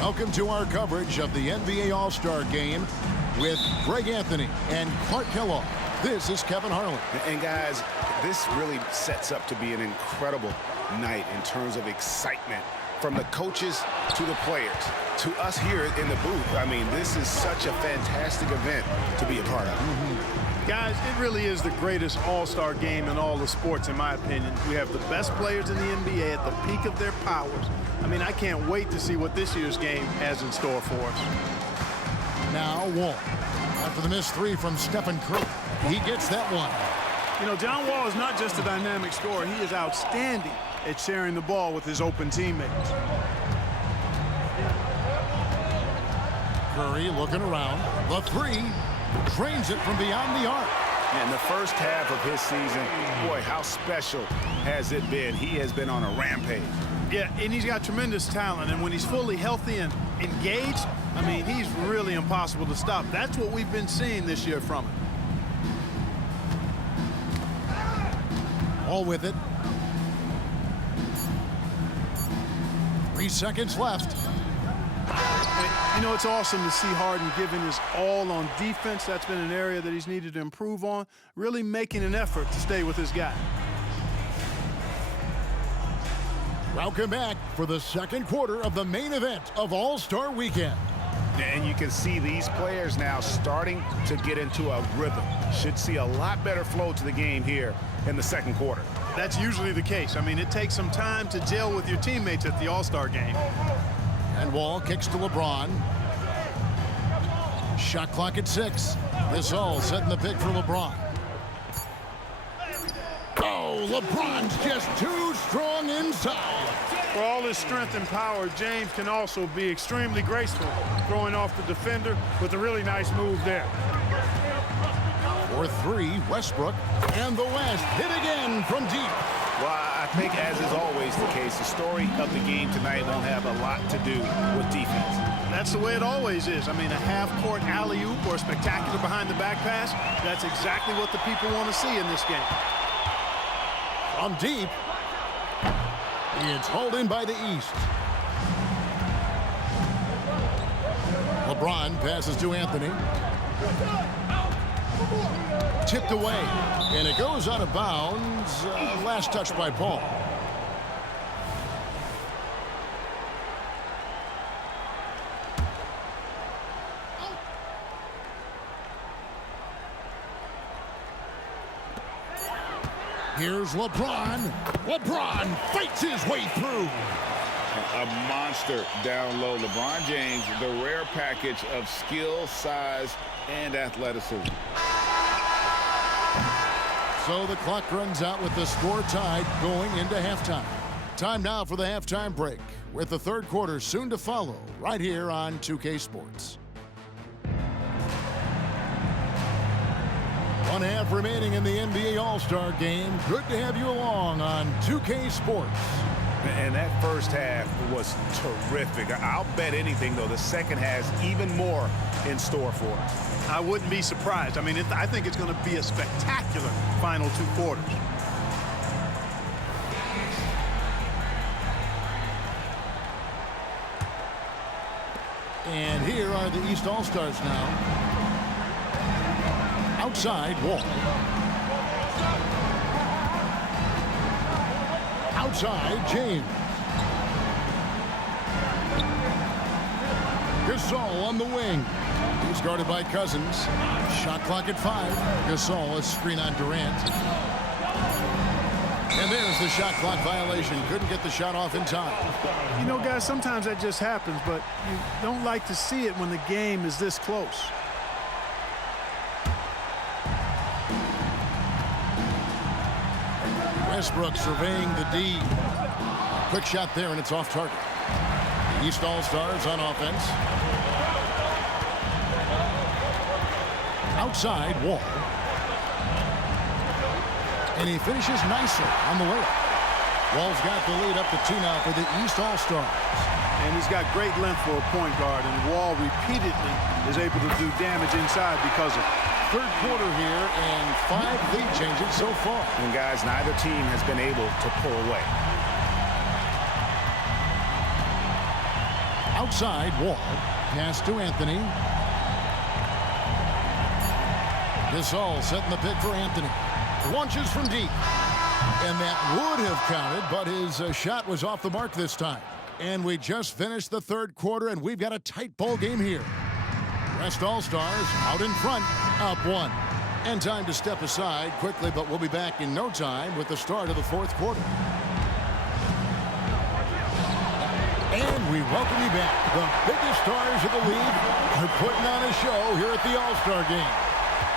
Welcome to our coverage of the NBA All-Star Game with Greg Anthony and Clark Kellogg. This is Kevin Harlan. And guys, this really sets up to be an incredible night in terms of excitement from the coaches to the players to us here in the booth. I mean, this is such a fantastic event to be a part of. Guys, it really is the greatest all-star game in all the sports, in my opinion. We have the best players in the NBA at the peak of their powers. I mean, I can't wait to see what this year's game has in store for us. Now Wall. After the missed three from Stephen Kerr, he gets that one. You know, John Wall is not just a dynamic scorer. He is outstanding at sharing the ball with his open teammates. Curry looking around. The three. Trains it from beyond the arc. In the first half of his season, boy, how special has it been? He has been on a rampage. Yeah, and he's got tremendous talent, and when he's fully healthy and engaged, I mean, he's really impossible to stop. That's what we've been seeing this year from him. All with it. 3 seconds left. You know, it's awesome to see Harden giving his all on defense. That's been an area that he's needed to improve on, really making an effort to stay with his guy. Welcome back for the second quarter of the main event of All-Star Weekend. And you can see these players now starting to get into a rhythm. Should see a lot better flow to the game here in the second quarter. That's usually the case. I mean, it takes some time to gel with your teammates at the All-Star game. And Wall kicks to LeBron. Shot clock at 6. Gasol setting the pick for LeBron. Oh, LeBron's just too strong inside. For all his strength and power, James can also be extremely graceful, throwing off the defender with a really nice move there. For 3, Westbrook. And the West hit again from deep. Well, I think, as is always the case, the story of the game tonight won't have a lot to do with defense. That's the way it always is. I mean, a half-court alley-oop or a spectacular behind-the-back pass, that's exactly what the people want to see in this game. From deep. It's hauled in by the East. LeBron passes to Anthony. Tipped away, and it goes out of bounds. Last touch by Paul. Here's LeBron. LeBron fights his way through. A monster down low. LeBron James, the rare package of skill, size, and athleticism. So the clock runs out with the score tied going into halftime. Time now for the halftime break, with the third quarter soon to follow right here on 2K Sports. 1 half remaining in the NBA All-Star Game. Good to have you along on 2K Sports. And that first half was terrific. I'll bet anything, though, the second has even more in store for us. I wouldn't be surprised. I mean, I think it's going to be a spectacular final 2 quarters. And here are the East All-Stars now. Outside, Wall. Outside, James. Gasol on the wing. He's guarded by Cousins. Shot clock at 5. Gasol, a screen on Durant. And there's the shot clock violation. Couldn't get the shot off in time. You know, guys, sometimes that just happens, but you don't like to see it when the game is this close. Westbrook surveying the D. Quick shot there, and it's off target. The East All-Stars on offense. Outside, Wall. And he finishes nicely on the layup. Wall's got the lead up to 2 now for the East All-Stars. And he's got great length for a point guard, and Wall repeatedly is able to do damage inside because of it. Third quarter here, and 5 lead changes so far. And, guys, neither team has been able to pull away. Outside, Wall. Pass to Anthony. Gasol setting the pick for Anthony. Launches from deep. And that would have counted, but his shot was off the mark this time. And we just finished the third quarter, and we've got a tight ball game here. West All-Stars out in front, up 1. And time to step aside quickly, but we'll be back in no time with the start of the fourth quarter. And we welcome you back. The biggest stars of the league are putting on a show here at the All-Star game.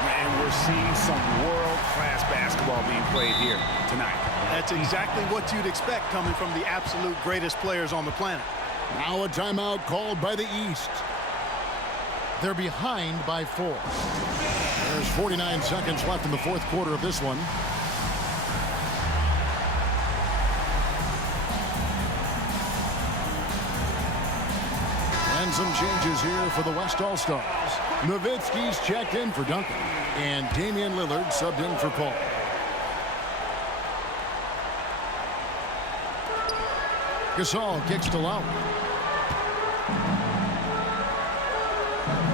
And we're seeing some world-class basketball being played here tonight. That's exactly what you'd expect coming from the absolute greatest players on the planet. Now a timeout called by the East. They're behind by 4. There's 49 seconds left in the fourth quarter of this one. And some changes here for the West All-Stars. Nowitzki's checked in for Duncan. And Damian Lillard subbed in for Paul. Gasol kicks to Lowry.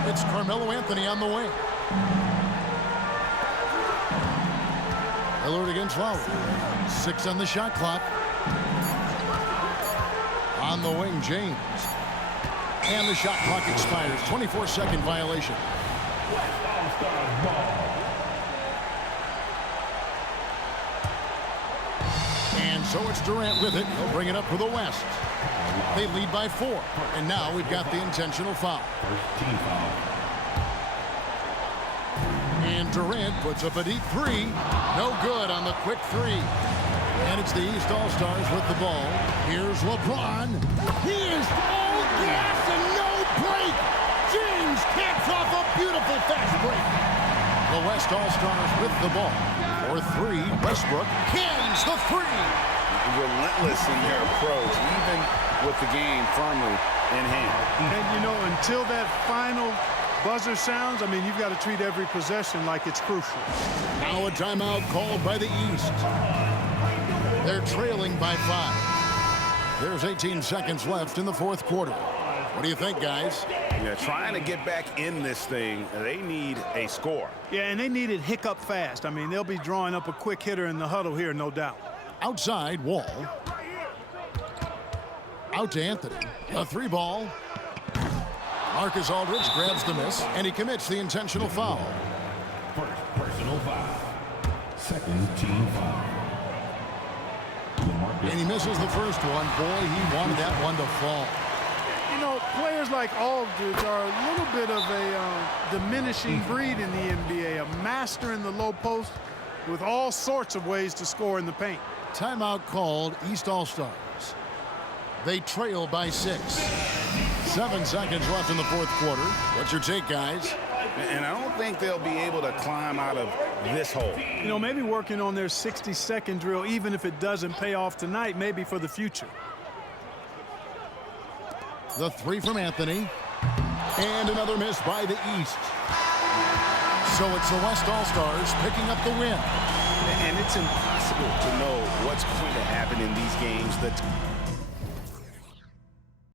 It's Carmelo Anthony on the wing. Lillard against Lowry. 6 on the shot clock. On the wing, James. And the shot clock expires. 24-second violation. And so it's Durant with it. He'll bring it up for the West. They lead by 4. And now we've got the intentional foul. And Durant puts up a deep 3. No good on the quick 3. And it's the East All-Stars with the ball. Here's LeBron. He is all gas and no break. James caps off a beautiful fast break. The West All-Stars with the ball. For 3, Westbrook cans the 3. Relentless in their approach, even with the game firmly in hand. And, you know, until that final buzzer sounds, I mean, you've got to treat every possession like it's crucial. Now a timeout called by the East. They're trailing by 5. There's 18 seconds left in the fourth quarter. What do you think, guys? Yeah, trying to get back in this thing, they need a score. Yeah, and they need it hiccup fast. I mean, they'll be drawing up a quick hitter in the huddle here, no doubt. Outside, Wall. Out to Anthony. A 3-ball. LaMarcus Aldridge grabs the miss, and he commits the intentional foul. First personal foul. Second team foul. And he misses the first one. Boy, he wanted that one to fall. You know, players like Aldridge are a little bit of a diminishing breed in the NBA, a master in the low post with all sorts of ways to score in the paint. Timeout called, East All-Stars. They trail by 6. 7 seconds left in the fourth quarter. What's your take, guys? And I don't think they'll be able to climb out of this hole. You know, maybe working on their 60-second drill, even if it doesn't pay off tonight, maybe for the future. The 3 from Anthony. And another miss by the East. So it's the West All-Stars picking up the win. And it's impossible to know what's going to happen in these games. The